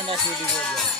Current আসবে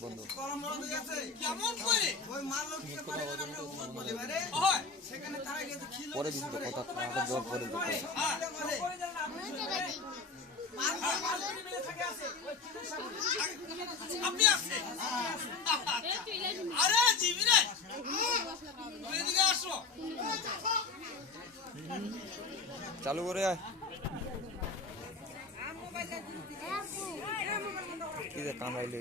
বন্ধ। কেমন করে? হয়। পরে দিন কথা আরে তুমি এদিকে আসো। চালু করে আয়। কি রে কামাইলে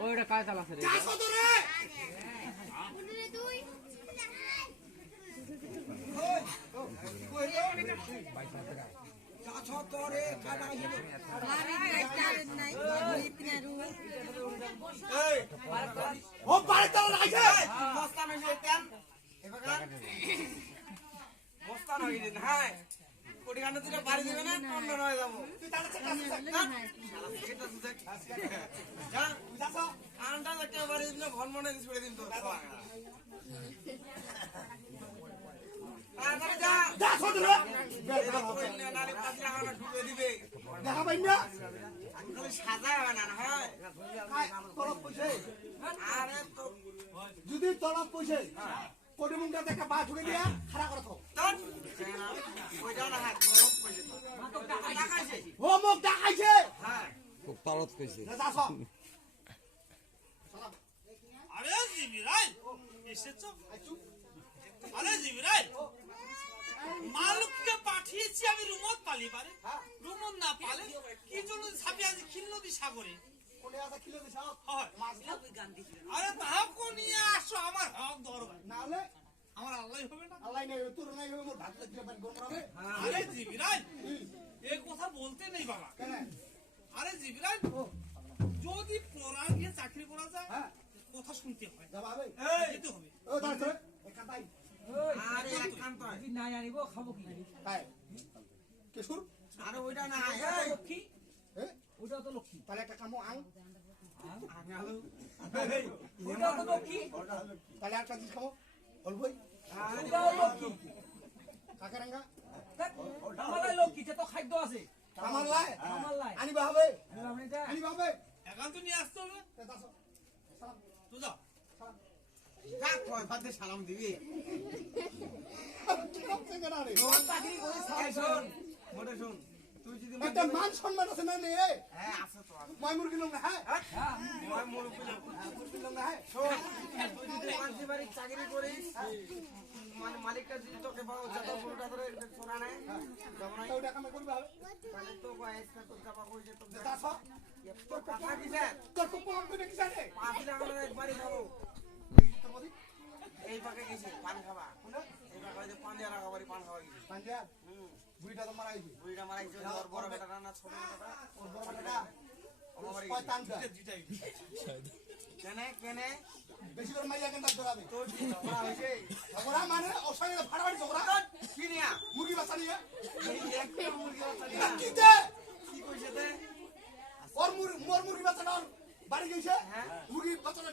ওইটা কাজ চালাছে রে তুই আনটা একটা বাড়ি দিলে ঘন মনে ছুড়ে দিন তো দেখো পাই না যদি তলব পয়সা মুখটা দেখা বা ঢুকে দিয়া খাড়া করে খাইছে ও হ্যাঁ খুব পারত কইছে আরে জিবিরাই এসেছ? আরে জিবিরাই মালুককে পাঠিয়েছি আমি রুমত পালি পারে। রুমত না পালে কি জন্য ছাপি আজ খিল নদী সাগরে? আরে তাহাকে নিয়ে আসো আমার হক দরবার। নাহলে আমার আল্লাহ হবে না। আল্লাহ নাই তোর নাই হবে মোর ভাত দিলে পান গরম হবে। আরে জিবিরাই এই কথা বলতে নেই বাবা। আরে জিবিরাই যদি পড়া গিয়ে চাকরি করা যায় হ্যাঁ। কথা শুনতে হয়। যেতে হবে নাই আনিব খাব কি কেশুর? আরে ওইটা না লক্ষ্মী। ওটা তো লক্ষ্মী। তাহলে একটা কামো আং। ওটা তো লক্ষ্মী। তাহলে একটা জিনিস খামো বলবই ওটাও লক্ষ্মী। কাকারাঙ্গা দেখ, লক্ষ্মী সে তো খাদ্য আছে। আমার লাই আনিবা হবে? আনিবা হবে নিয়ে আসতে হবে। তে যাও। বাদে সালাম দিবি। রে মোটে শোন তুই যদি একটা মান সম্মান আছে না নেই? হ্যাঁ আছে তো মই মুরগি লোক না হ্যাঁ? হ্যাঁ মই মুরব্বি লোক। মুরগি লোক না হ্যাঁ। শোন, তুই যদি পাঁচটি বাড়ির চাকরি করিস মানে মালিকটা যদি তোকে পাও যত পুরোটা ধরে চোরা নেয় যাব না। ওটা কামে করবে হবে? তাহলে তো বয়স না তোর চাপা কইছে তোর তা তোর কথা কি স্যার তোর পম করে কি জানে পাঁচ লাখ একবারই খাব। তো বলি? এই পাকে গেছি পান খাবা। এই পাকে হয়তো পান খাবারই পান খাওয়া গেছি। পাঞ্জা হুম। বুড়িটা তো মারা গেছে। বুড়িটা মারাইছে ওর বড় বেটাটা না ছোট বেটাটা? ওর বড় বেটাটা বাড়ি কেনে কেনে? বেশি করে মাইয়া কেন ধরাবে? তোর কি ঝগড়া হয়েছে? ঝগড়া মানে ওর সঙ্গে ফাটাফাটি ঝগড়া। কি নিয়া? মুরগি বাচ্চা নিয়ে। একটা মুরগি বাচ্চা নিয়া। কি দে কি কইছে তে? ওর মুরগি মোর মুরগি বাচ্চাটা বাড়ি গেছে। হ্যাঁ। মুরগি বাচ্চাটা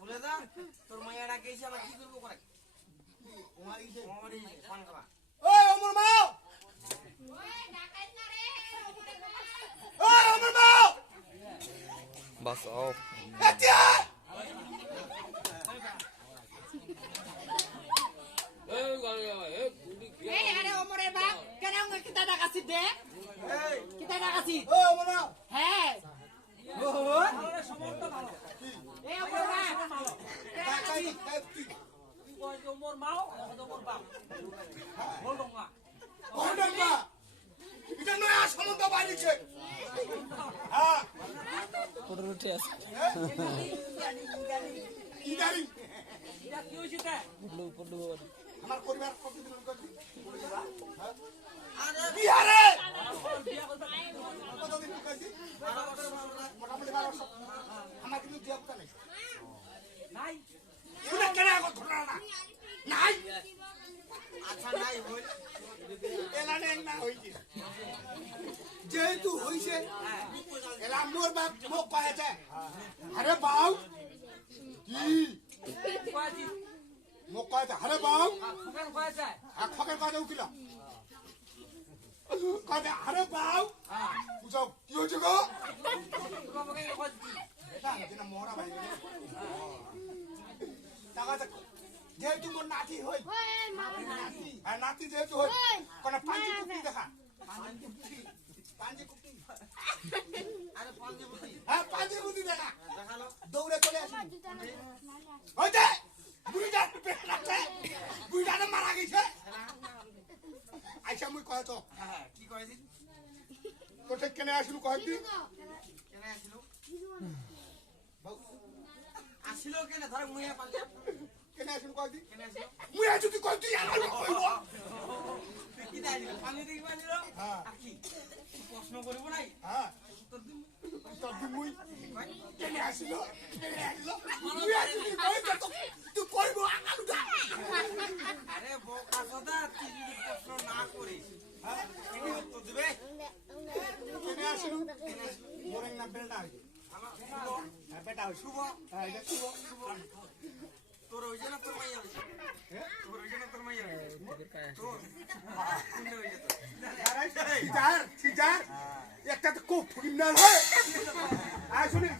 ভুলে যা তোর মাইয়াটা গেছে আবার কি করব করে এই যে আমার এই আরে ওমরের বাপ কেন আমাকে কিতা দে এই কিতা হ্যাঁ আমাদের সমর্থ ভালো এই ওমর বাপ ভালো কাই কাই কাই তুই তুই যে ওমর মাও ওমর বাপ বল ডঙ্গা ওহডার মা এটা নয়া সম্বন্ধ বাড়িছে হ্যাঁ ফটোর উঠে আছে ইদারি এটা কি হয়েছে তে পটলু বাবা আমার পরিবার প্রতিদিন বিহারে! কতদিন করছি বারো বছর বারো বছর। মোটামুটি বারো আমার কিন্তু জিয়াবতা নেই। নাই। শুনে কেন ঘটনাটা? নাই? আচ্ছা নাই হই। এলানে না হইছে যেহেতু হইছে এলা মোর বাপ মোক কয়েছে আরে বাউ কি কয়েছি মোক কয়েছে আরে বাউ আর খকের কয়েছে উকিল কয়েছে আরে বাউ হ্যাঁ। বুঝাও কি হয়েছে গো? ভাই যেহেতু মোর নাতি হই আর নাতি যেহেতু হই কোন পাঞ্জি কুকি দেখা? পাঞ্জি কুকি পাঞ্জি কুকি হ্যাঁ পাঞ্জি কুকি দেখা। দেখাল। দৌড়ে চলে আসি। বুড়িটা পেট লাগছে বুড়িটা মারা গেছে। আইসা মুই কয় তো হ্যাঁ কি কয়েছি তোকে কেনে আসলু কয় দি কেনে আসিল? আসিল কেনে? ধরে মুইয়া পাঞ্জাব কেনে আসলু কয় দি কেনে আসিল? মুই যদি কয় তুই আমার কইব। কি দাইলি পানি দেখি পানিল হ্যাঁ। কি প্রশ্ন করব নাই? হ্যাঁ। উত্তর দিন তোর মুই কেনে আসিল কেনে আসিল মুই কই তো তুই কইব আকালুটা আরে বোকা সদা তুই যদি প্রশ্ন না করিস হ্যাঁ দিবে কেনে আসলু মোরেং না বেটা হইছে আমার শুভ হ্যাঁ বেটা শুভ হ্যাঁ এটা শুভ তোর হইছে না তোর মাইয়া হইছে তোর হইছে না তোর মাইয়া হইছে তোর সিজার সিজার। একটা তো খুব ফুকিন্দার হয়। আয় শুনি।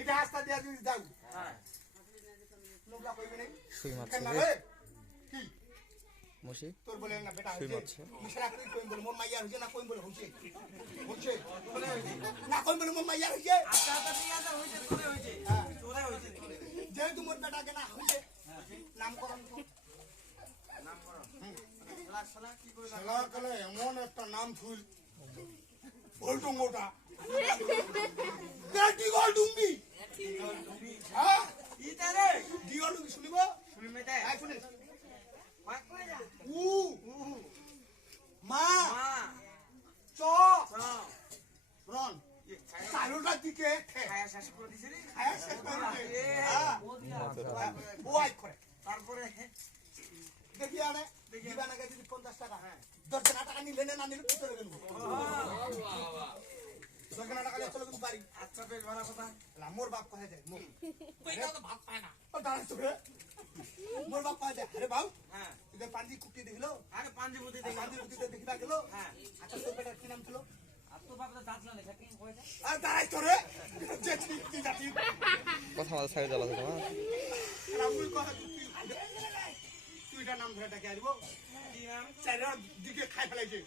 এটা রাস্তা দিয়া যদি যাও হ্যাঁ নোংরা কইবে নাই শুই রে। কি? মসি তোর বলে না বেটা শুই হইছে মিশরা কই কই বলে মোর মাইয়া হইছে না কই বলে হইছে হইছে না কই বলে মোর মাইয়া হইছে আচ্ছা আচ্ছা আছে হইছে তোরে হইছে তোরে হইছে যেহেতু মোর বেটা কেনা হইছে নামকরণ এমন একটা নাম থুল গোলটুং ওটা। ডিগল হ্যাঁ? ডিগল শুনিব? উ। মা। চ। খায়া দিকে খায়া শেষ করে দিছিস খায়া শেষ করে দিছে। হ্যাঁ, ও আই করে তারপরে দেখি আনে দিবা নাকি যদি পঞ্চাশ টাকা হ্যাঁ দশ হাজার টাকা নিলে না নিলে কি করে দেবো টাকা নিয়ে চলে কিন্তু বাড়ি আচ্ছা বেশ ভালো কথা মোর বাপ কহে যায় মোর কইটা তো ভাত পায় না ও দাঁড়াস তো মোর বাপ কহে যায় আরে বাউ হ্যাঁ পাঞ্জি কুটি দেখল আরে পাঞ্জাবি দেখি পাঞ্জি কুটিতে দেখিবা গেলো হ্যাঁ আচ্ছা তোর বেটার কি নাম ছিল কথা সাইড তোমার তুই দুইটা নাম ধরে ডাকে চারিটা দিকে খাই ফেলাইছে।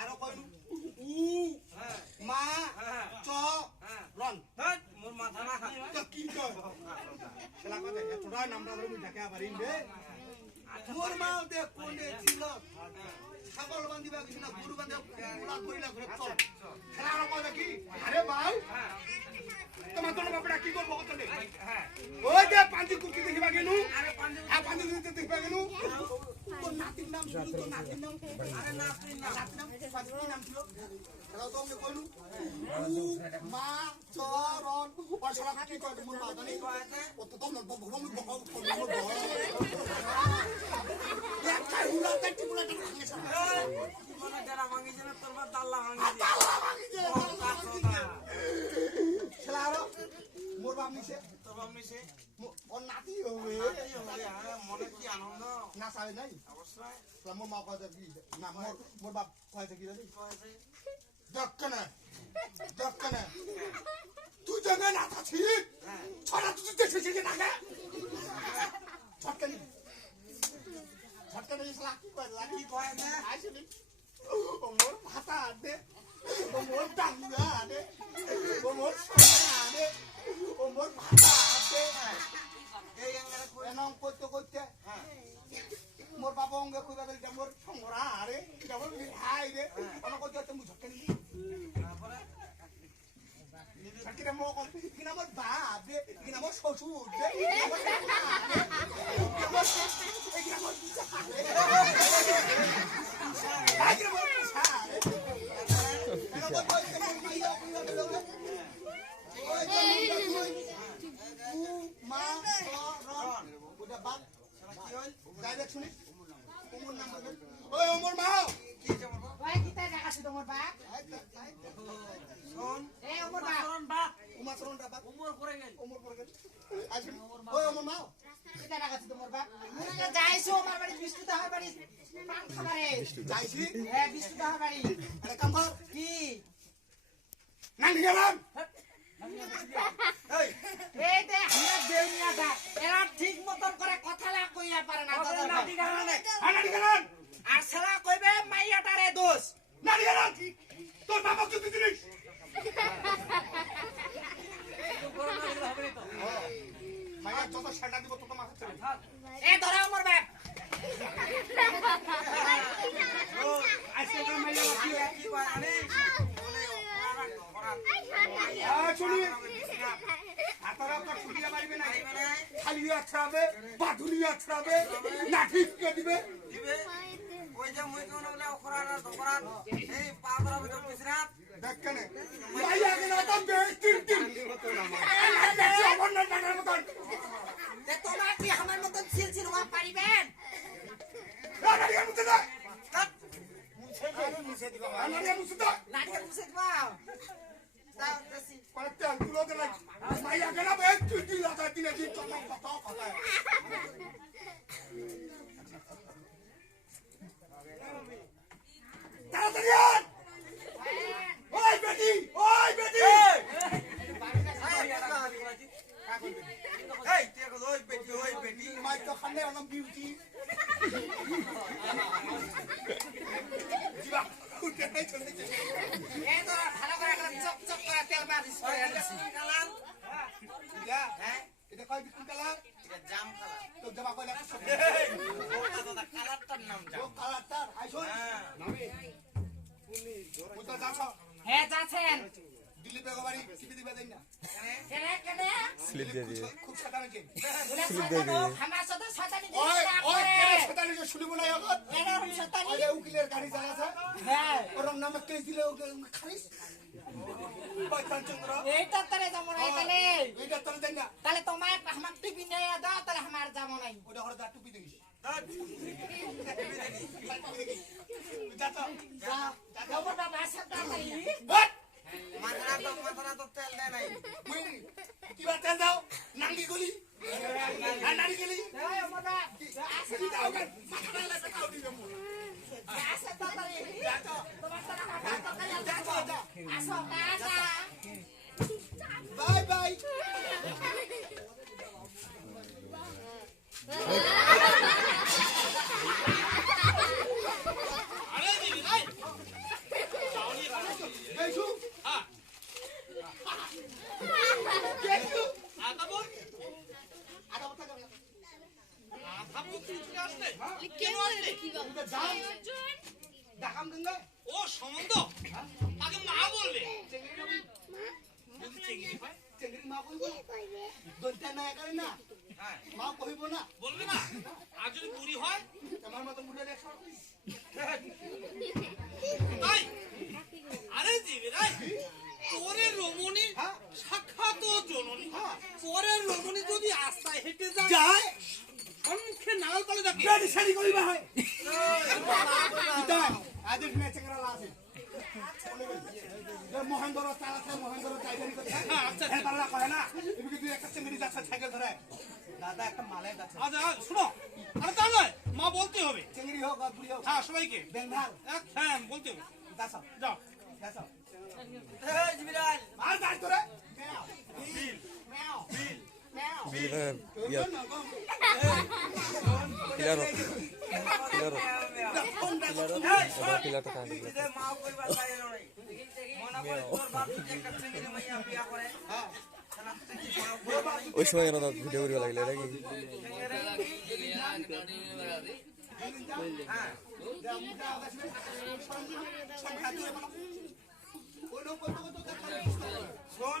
আরও কইনু উ হ্যাঁ। মা হ্যাঁ। চ হ্যাঁ। রন। হ্যাঁ মোর মাথা না খা তো কি কয়? সেলা কথা এতটা নামটা ধরে ডাকে আবার ইনবে। মোর মা দে কোনে ছিল? ছাগল বান্ধিবা কিছু না গরু বান্ধিবা পুরা করিলা ঘরে চল। খেলার মজা কি? আরে ভাই তোমার তোর বাপটা কি করব কত হ্যাঁ। ওই যে পাঞ্জি কুকি দেখিবা গেলু। আর পাঞ্জি কুকি দেখিবা গেলু। তোর নাতির নাম শুধু তোর নাতির নাম আরে নাতির নাম পাঁচ নাম ছিল এরাও তো আমি কইলু মা চ ওর শালা কি কয় মোর মা জানি ও তো তোমরা বকবক বকবক বকবক একটা হুলা কাটি বুলা টাকা ভাঙে সারা মানে যারা ভাঙিছে তোর বাদ দাল্লা ভাঙিছে মোর বাপ নিছে? তোর বাপ মিশে ওর নাতি হবে। মনে কি আনন্দ? না সাবে নাই। অবশ্যই। শালা মোর মা কয় কি না মোর মোর বাপ কয় কি জানি দক্ষণে দক্ষণে তুই জায়গায় না থাকি ছড়া তুই দেখে দেখে না ছটকানি। ছটকানি শালা কি কয় লাগি কি আসলে মোর ভাতা দে। ও মোর ডাঙ্গা দে ও মোর সারা দে ও মোর ভাতা দে এই আঙ্গারে কই এনম করতে করতে মোর বাবা অঙ্গে কইবা গেল মোর সংগরা রে এটা মোর হাই রে অন করতে তুমি ঝটকানি তারপরে ঝটকিরে মো কল কিনা মোর বাপ দে কিনা মোর শ্বশুর যাইছো হ্যাঁ বিষ্ণু দাহার বাড়ি আরে কাম কি নানি গেলাম? ঠিক মতন করে কথা কইয়া পারে না আর সারা কইবে মাইয়াটারে দোষ তোর বাবা যদি মাইয়া যত সেটা দিব তত মাথা চলে এ ধরা আমার বাপ ও আজকে মাইয়া কি কয় আরে শুনি। খালি আছড়াবে বাদুলি আছড়াবে লাঠি দিবে। দিবে। ওই যে মুই কোন বলে এই পাগলা ভিতর দেখ কেন। মাইয়া গেলা তো বেশ তিন তিন। এই লাগছে না টাকার মতন। তে তোমার কি আমার মতন হওয়া পারিবেন? নানি গেলাম মুছে দিবা মুছে মুছে আঙ্গুলো দে না মাইয়া গেলা বেশ তিন তিন লাগা দিনে দিন কত কত কত তাড়াতাড়ি আন ওই বেটি ওই বেটি এই তুই এখন ওই পেটি ওই পেটি মাই তো খানে অনম বিউটি জিবা উঠে নাই চলে গেছে এ ধরা ভালো করে একটা চক চক করে করে আনিছি কালাম হ্যাঁ এটা কয় বিকুল কালা এটা জাম কালাম তো জমা কইলা সব ও দাদা কালারটার নাম জাম কালা তার আইছো হ্যাঁ ও তো যাছ হ্যাঁ যাচ্ছেন দিল্লি বেগবাড়ি কি দিবে দেন না কেনে কেনে স্লিপ দিয়ে দিয়ে। খুব সাদা নাকি বলে শয়তান ও আমার সাথে শয়তানি ওই ওই করে কেন সাদা শুনিব না এখন কেন শয়তানি? আরে উকিলের গাড়ি চালাছে হ্যাঁ। ওর নামে কেস দিলে পয়তান চন্দ্র এইটা এই তাহলে এইটা নাই দা টুপি বাট মাথাটা তেল দেয় নাই কিবা তেল দাও নাঙ্গি গলি bye bye Hey, shoot! Ah! দেখাম গঙ্গা ও সম্বন্ধ আগে মা বলবে যদি চেঙ্গি চেঙ্গরি মা কইব না করে না মা কইব না বলবে না আর যদি বুড়ি হয় আমার মতো মুড়ে তাই আরে জিবি রাই তোরে রমণী। সাক্ষাৎ জননী। তোরে রমণী যদি আস্তায় হেঁটে যায় সম্মুখে নাগাল পালে থাকে গাড়ি সারি করিবা হয়। ইতাই আজ দিনে চেঙ্গরা আছে মহেন্দ্র চালাছে মহেন্দ্র চাইদারি করে আচ্ছা, হ্যাঁ পারলা কয় না? এদিকে তুই একটা চেঙ্গরি যাচ্ছে সাইকেল ধরে? দাদা একটা মালে যাচ্ছে আচ্ছা আচ্ছা, শোনো। আরে তা নয় মা বলতে হবে। চেঙ্গরি হোক আর বুড়ি হোক। হ্যাঁ সবাইকে। বেঙ্গাল। হ্যাঁ বলতে হবে। দাসা। যাও। দাসা। এই জিবিরাল আর মেও মেও বিলের ইয়া পিলার পিলার বিয়া করে হ্যাঁ ওই সময় এরা ভিডিও করিবা লাগলে এটা কি শোন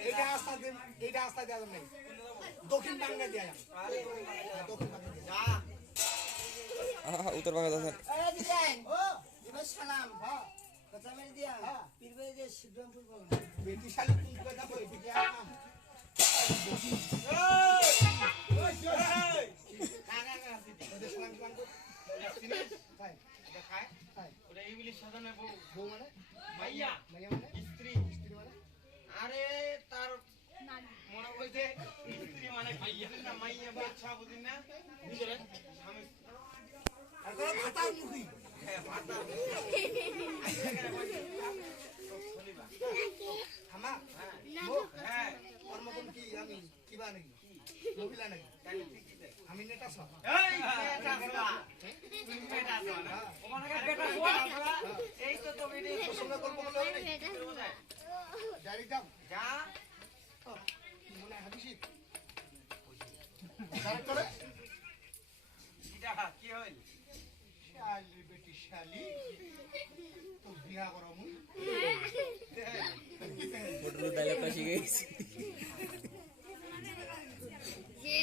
এইটা আস্থা দিন এইটা আস্থা দেওয়া যাবে না দক্ষিণ বাংলা দেওয়া যাবে আরে দক্ষিণ বাংলা যা আহা, উত্তর বাংলা আছেন সালাম হ্যাঁ। হ্যাঁ। বেটি শালি ওটা ইংলিশ সাজানো বউ। বউ মানে? মাইয়া। মাইয়া মানে? স্ত্রী। স্ত্রী মানে? আরে তার মনে হইছে স্ত্রী মানে বুঝিস না মাইয়া বাচ্চা বুঝিস না। বুঝলে? স্বামী ভাতার মুখী? হ্যাঁ আমা হ্যাঁ। হ্যাঁ। কি আমি? কিবা নাকি? মহিলা নাকি? কি হইল শালি বেটি শালি তো বিয়া করো মুই ডায়লগটা শিখে গেছি এই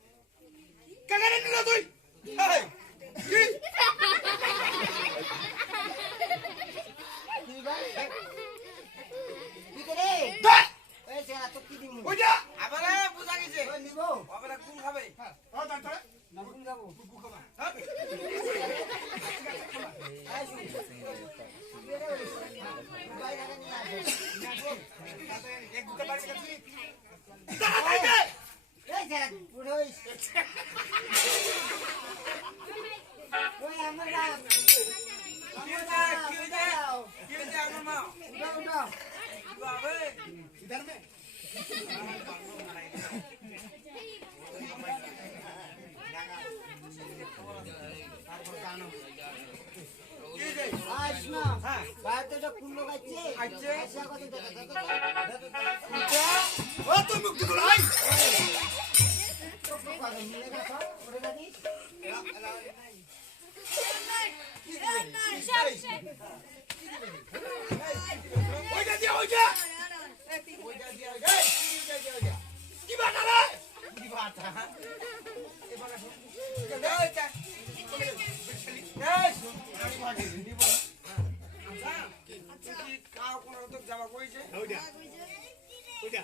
তো কি কাউ কোন রকম জামা কইছে ওইটা ওইটা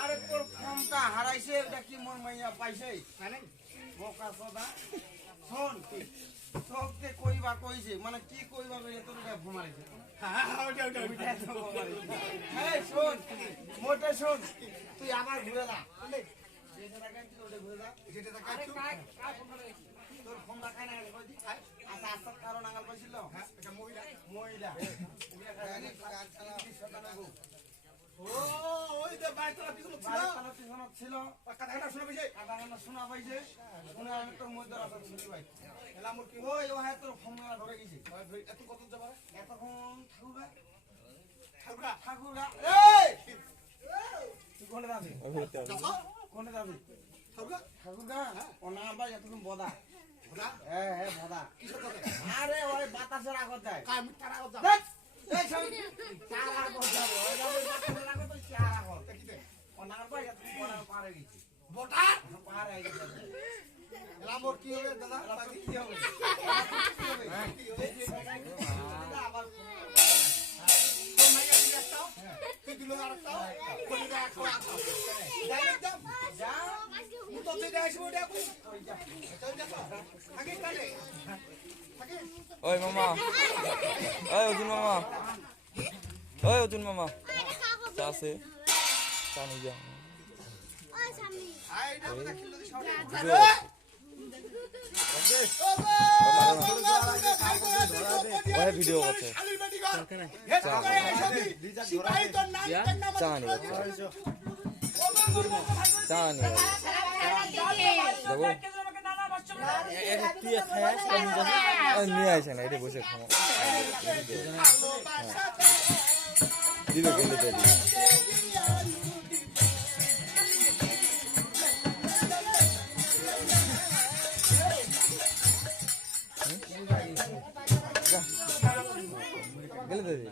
আরে তোর হারাইছে এটা কি মোর মাইয়া পাইছে বোকা সদা শোন তোকে কইবা কইছে। মানে কি কইবা কইছে তোর এটা ঘুমাইছে হ্যাঁ ওটা ওটা ওটা এই শোন মোটে শোন তুই আবার ঘুরে যা যেটা দেখাই তুই ওটা ঘুরে যা যেটা দেখা তোর ফোন দেখাই না আচ্ছা আসার কারণ আঙাল পাইছিল হ্যাঁ মহিলা। মহিলা। ওই পিছনে ছিল বাড়ির পিছনত ছিল কথা কথা শুনে পাইছে কাদা কান্না শোনা পাইছে শুনে আমি তোর মধ্যে রাখা শুনি পাই এলা মোর কি ওই ও হ্যাঁ তোর ফোন ধরে গেছে এত কত যাবা এতক্ষণ ঠাকুরা ঠাকুরা ঠাকুরা এই তুই কোনে যাবি কোনে যাবি ঠাকুরা ঠাকুরা ও নাম ভাই এতক্ষণ বদা হ্যাঁ হ্যাঁ বদা আরে ওই বাতাসের আগত যায় কাই আমি তারা এই সব চার আগত যাব ওই যাব বাতাসের আগত চার আগত ওই মামা। ওই অর্জুন মামা। ওই অর্জুন মামা। আছে? চা নিয়ে যা আই না কথা খিল্লো দিছ ভিডিও করছে চা নিয়ে নিয়ে আসে না এটা বসে খামো দিবে। তো দিবে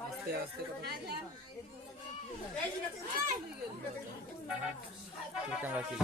আস্তে আস্তে ক্যামেরা কি